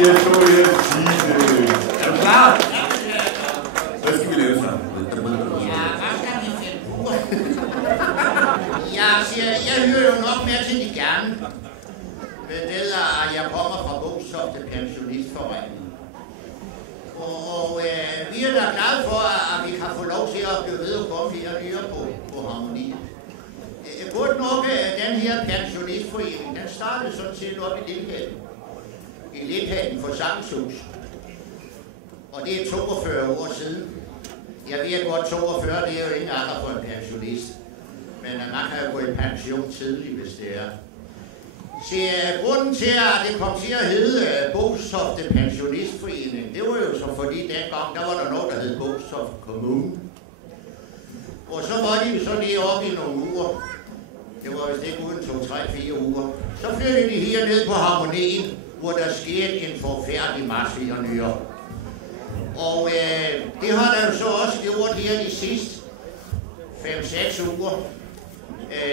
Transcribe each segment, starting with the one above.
siger så, jeg siger det. Er du klar? Hvad skal vi lave sammen? Ja, hvad skal vi finde på? Jeg hører jo nok mere til de gerne. Det er, jeg kommer fra Bogstofte Pensionistforening. Og vi er da glade for, at vi kan få lov til at blive ved og komme her nyere på Harmoni. Godt nok, den her pensionistforening, den startede sådan set op i Lindhagen. I Lindhagen forsamlingshus. Og det er 42 år siden. Jeg ved godt, 42, det er jo ingen alder for en pensionist. Men man kan jo gå i pension tidligt, hvis det er. Så grunden til, at det kom til at hedde Bogstofte Pensionistforening, det var jo så fordi dengang, der var der noget, der hed Bogstofte Kommune. Og så var de jo så lige oppe i nogle uger. Det var vist ikke uden 2, 3, 4 uger. Så flyttede de her ned på Harmonien, hvor der skete en forfærdelig masse nyere. Og det har der jo så også gjort her de sidste 5-6 uger.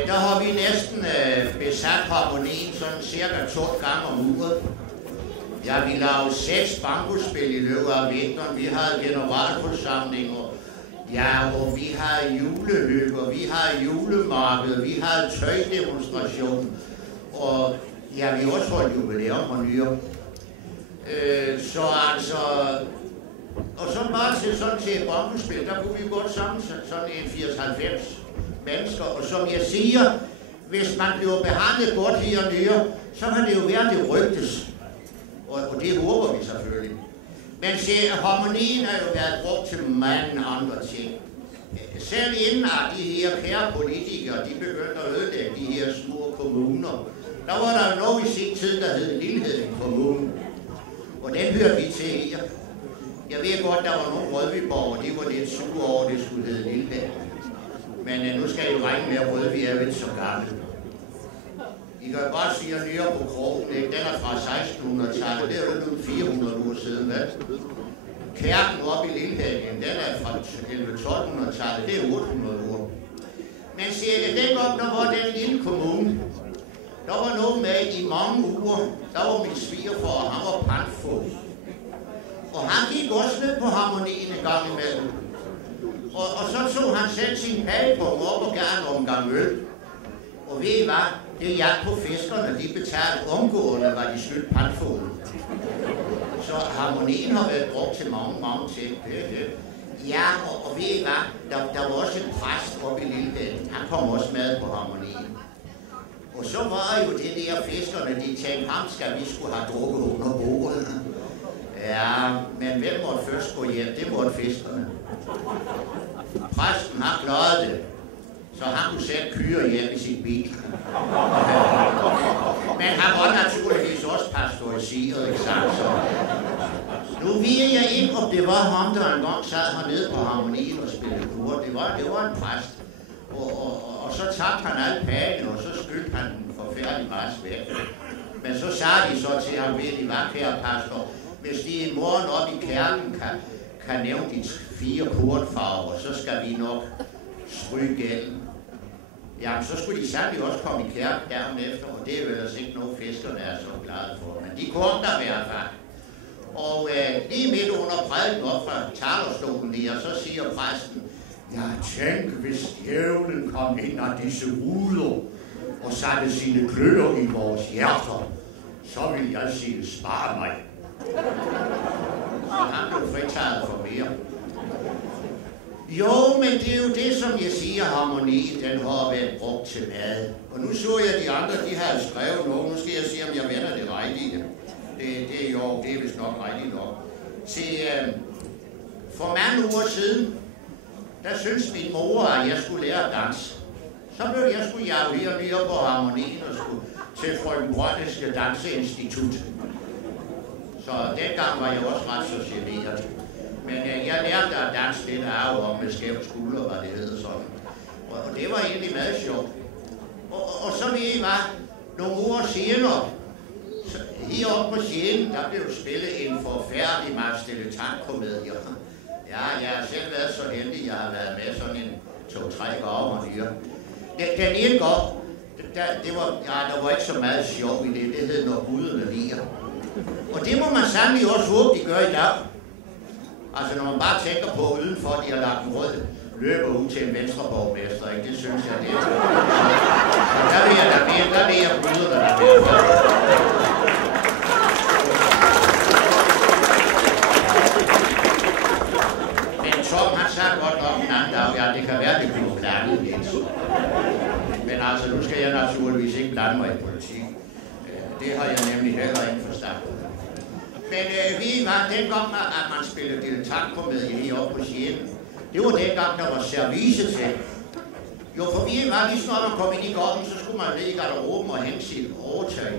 Der har vi næsten besat Harmonien sådan cirka 2 gange om ugen. Ja, vi lavede 6 bankospil i løbet af vinteren. Vi havde generalforsamlinger. Ja, og vi havde julehygger, vi havde julemarked, vi havde tøjdemonstration. Og ja, vi også holdt jubilæum og nyere. Så altså... Og så bare til sådan til et bankospil, der kunne vi godt sammen sådan en 80-90 mennesker. Og som jeg siger, hvis man bliver behandlet godt her og nyere, så kan det jo være, det rygtes. Og det håber vi selvfølgelig. Men se, Harmonien har jo været brugt til mange andre ting. Selv inden at de her kære politikere, de begyndte at ødelægge de her små kommuner, der var der jo noget i sin tid, der hed Lindhagen Kommune. Og den hørte vi til her. Jeg ved godt, der var nogle Rødviborg, de var lidt sure over, det skulle hedde Lindhagen. Men nu skal jeg jo regne med, at Rødvig er jo ikke så gammel. I kan bare sige, at nyere på krogen, ikke? Den er fra 1600-tallet, det er jo nu 400 år siden, hvad? Kærken oppe i Lindhagen, den er fra 1100-1200-tallet, det er 800 år. Men cirka dengang, der var den lille kommune, der var noget med i mange uger, der var min svigerfar, han var brandfog. Og han gik også ned på Harmonien en gang imellem. Og så tog han selv sin pagepung op og gav en omgang øl. Og ved I hvad? Det hjalp på fiskerne, de betalte omgående, hvad de skyldte pandfoden. Så Harmonien har været brugt til mange ting. Ja, og ved I hvad? Der var også en præst oppe i Lindhagen. Han kom også med på Harmonien. Og så var jo det der fiskerne, de tænkte, ham skal vi skulle have drukket under bordet. Ja, men hvem måtte først gå hjem? Det måtte fiskerne. Præsten har klaret det, så han kunne selv køre hjem i sin bil. Men han var naturligvis også pastoriseret, ikke sant? Så nu ved jeg ikke, om det var ham, der engang sad hernede på Harmonien og spillede kurt. Det var en præst. Og så tabte han alle pagene, og så skyldte han den forfærdelige masse væk. Men så sagde de så til ham, ved I hvad, kære pastor, hvis de i morgen op i kærken kan nævne de 4 kortfarver, så skal vi nok stryge gælden. Jamen, så skulle de sandelig også komme i kærken dagen efter, og det er jo ellers ikke noget, fiskerne er så glade for. Men de kom der i hvert fald. Og lige midt under prædiken op fra talerstolen lige, og så siger præsten, ja, tænk, hvis djævlen kom ind af disse ruder og satte sine kløer i vores hjerter, så vil jeg sige, spare mig. Så han blev fritaget for mere. Jo, men det er jo det, som jeg siger, Harmonien, den har været brugt til mad. Og nu så jeg de andre, de har skrevet noget. Nu skal jeg se, om jeg vender det rigtigt. Det er vist nok rigtigt nok. For mange uger siden, der synes min mor, at jeg skulle lære at danse. Så blev jeg skulle jage her lige op på Harmonien og skulle til Frøken Grønneske Danseinstitut. Så dengang var jeg også ret så generet. Men jeg lærte at danse lidt af om med skæv skulder, hvad det hedder sådan. Og det var egentlig meget sjovt. Og så ved I hvad, nogle uger senere, heroppe på scenen, der blev spillet en forfærdelig masse dilettantkomedier. Ja, jeg har selv været så heldig, jeg har været med sådan en 2-3 gange nyere. Den ene gang, der var ikke så meget sjov i det, det hed Når Guderne Liger. Og det må man sandelig også håbe, de gør i dag. Altså når man bare tænker på udenfor, de har lagt en rød løber ud til en venstreborgmester, ikke? Det synes jeg, det er. Så der vil jeg bryde dig der. Men Tom, han sagde godt nok en anden dag, ja, det kan være, det bliver blandet lidt. Men altså, nu skal jeg naturligvis ikke blande mig i politik. Det har jeg nemlig heller ikke forstand. Men vi var dengang, at man spillede dilettantkomedie heroppe på Sjælland. Det var dengang, der var service til. Jo, for vi var lige snart man kom ind i gangen, så skulle man ned i garderoben og hænge sit overtøj.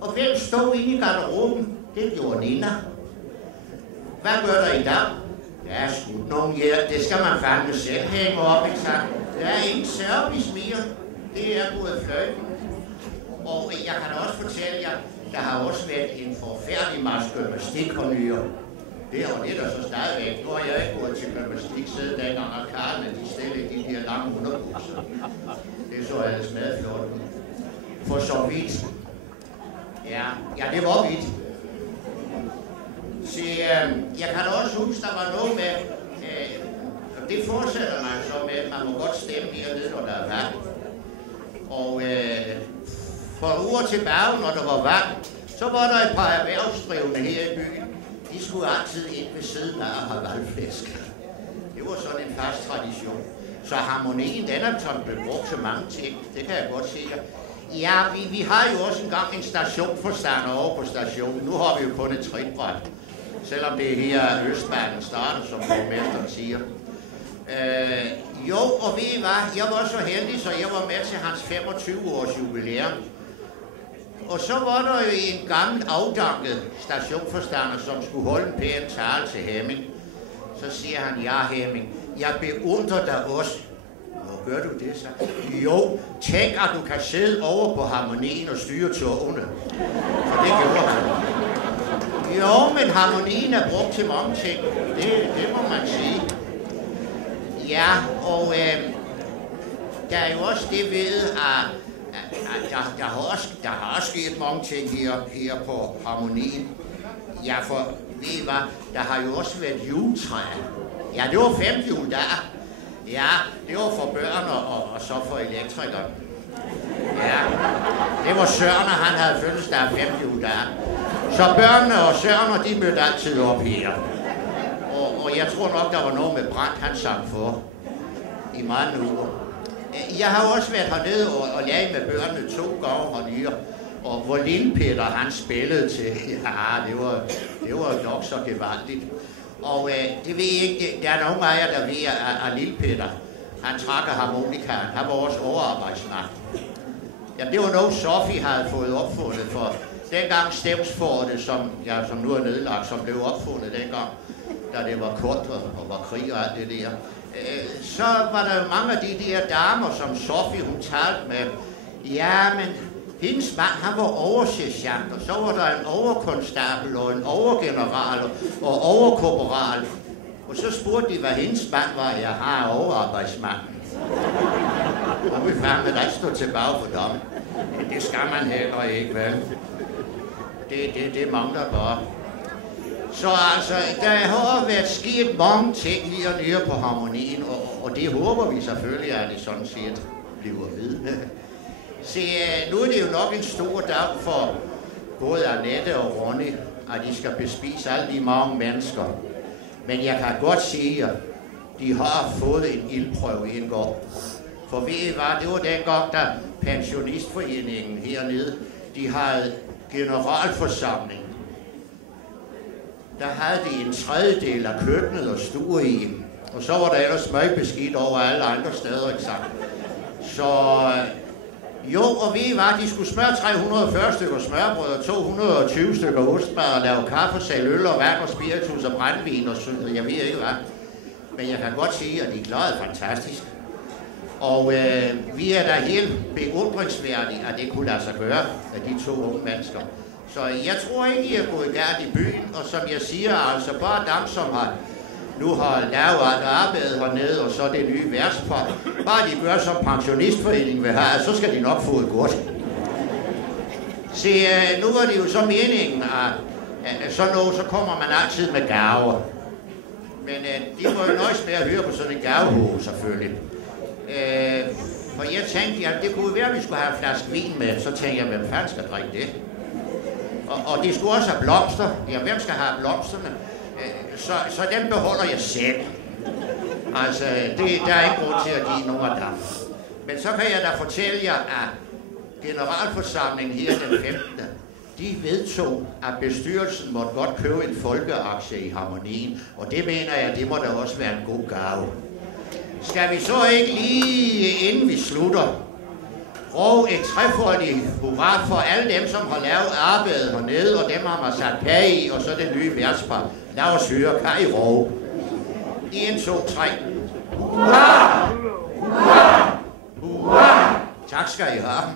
Og hvem stod inde i garderoben? Det gjorde Nina. Hvad gør der i dag? Ja, skudt nogen hjælp. Det skal man fandme selv hænge op, ikke sant? Der er ingen service mere. Det er gået fløjten. Og jeg kan også fortælle jer, der har også været en forfærdelig masse gymnastikkonyer. Det er jo det, der så stadigvæk. Nu har jeg ikke gået til gymnastik siden dengang, og karlene, de stillede de her lange underbukser. Det så alles madflot. For så vidt. Ja, det var vidt. Så jeg kan også huske, der var noget med, det fortsætter man så med, at man må godt stemme hernede, når der er valg. Og for uger tilbage, når der var valg, så var der et par erhvervsdrivende her i byen. De skulle altid ind ved siden af at have valgflæsk. Det var sådan en fast tradition. Så harmonien, den er sådan blevet brugt til mange ting. Det kan jeg godt se. Ja, vi har jo også engang en stationforstander over på stationen. Nu har vi jo kun et trinbræt. Selvom det er her Østbanen starter, som borgmesteren siger. Jo, og ved I hvad? Jeg var så heldig, så jeg var med til hans 25-års jubilæum. Og så var der jo en gammel afdanket stationforstander, som skulle holde en pæn tale til Hemming. Så siger han, ja Hemming, jeg beundrer dig også. Hvor gør du det så? Jo, tænk at du kan sidde over på harmonien og styre togene. For det gjorde han. Jo, men harmonien er brugt til mange ting. Det må man sige. Ja, og der er jo også det ved, at der har også sket mange ting her på harmonien. Ja, for ved I hvad, der har jo også været juletræer. Ja, det var 5 juledage. Ja, det var for børn og så for elektrikere. Ja, det var Søren, og han havde fødselsdag 5 juledage. Så børnene og Søren, de mødte altid op her. Og jeg tror nok, der var noget med Brandt, han sang for i mange uger. Jeg har også været hernede og lært med børnene 2 gange hernede, og hvor Lille Peter han spillede til. Ja, det var nok så gevaldigt. Og det ved jeg ikke, der er nogle af jer, der ved, at Lille Peter, han trækker harmonikaen. Han var også overarbejdsmand. Jamen, det var noget, Sofie havde fået opfundet for dengang Stevnsfortet, som nu er nedlagt, som blev opfundet dengang, da det var koldt og var krig og alt det der. Så var der jo mange af de der damer, som Sofie hun talte med. Ja, men hendes mand, han var oversergeant, og så var der en overkonstabel og en overgeneral og overkorporal. Og så spurgte de, hvad hendes mand var. Jeg har overarbejdsmanden. Og vi fandme da ikke stå tilbage for dem. Det skal man heller ikke, vel? Det mangler bare. Så altså, der har været sket mange ting her på harmonien, og det håber vi selvfølgelig, at det sådan set bliver ved. Så nu er det jo nok en stor dag for både Annette og Ronny, at de skal bespise alle de mange mennesker. Men jeg kan godt sige jer, de har fået en ildprøve en gang. For ved I hvad, det var dengang, da pensionistforeningen hernede, de havde generalforsamling. Der havde de en tredjedel af køkkenet og stue i. Og så var der ellers smøgbeskidt over alle andre steder, ikke sant? Så jo, og ved I hvad, de skulle smøre 340 stykker smørbrød og 220 stykker ostbad og lave kaffe, sælge øl og vand og spiritus og brændvin og sådan, jeg ved ikke hvad. Men jeg kan godt sige, at de klarede fantastisk. Og vi er da helt beundringsværdige, at det kunne lade sig gøre af de 2 unge mennesker. Så jeg tror ikke, I er gået galt i byen, og som jeg siger, altså bare dem, som nu har lavet arbejdet hernede, og så det nye værtspot, bare de gør som pensionistforeningen vil have, så skal de nok få det godt. Se, nu var det jo så meningen, at sådan noget, så kommer man altid med gaver. Men de må jo nøjes med at høre på sådan en gavehue, selvfølgelig. For jeg tænkte, at det kunne være, at vi skulle have en flaske vin med. Så tænkte jeg, hvem fanden skal drikke det? Og de skulle også have blomster. Ja, hvem skal have blomsterne? Så dem beholder jeg selv. Altså, der er ikke grund til at give nogen af dem. Men så kan jeg da fortælle jer, at generalforsamlingen her den 15. De vedtog, at bestyrelsen måtte godt købe en folkeaktie i Harmonien. Og det mener jeg, det må da også være en god gave. Skal vi så ikke lige, inden vi slutter, råbe et trefoldigt hurra for alle dem, som har lavet arbejdet hernede, og dem har man sat pære i, og så det nye værtspar. Lad os høre, kan I råbe? 1, 2, 3. Hurra! Hurra! Hurra! Tak skal I have.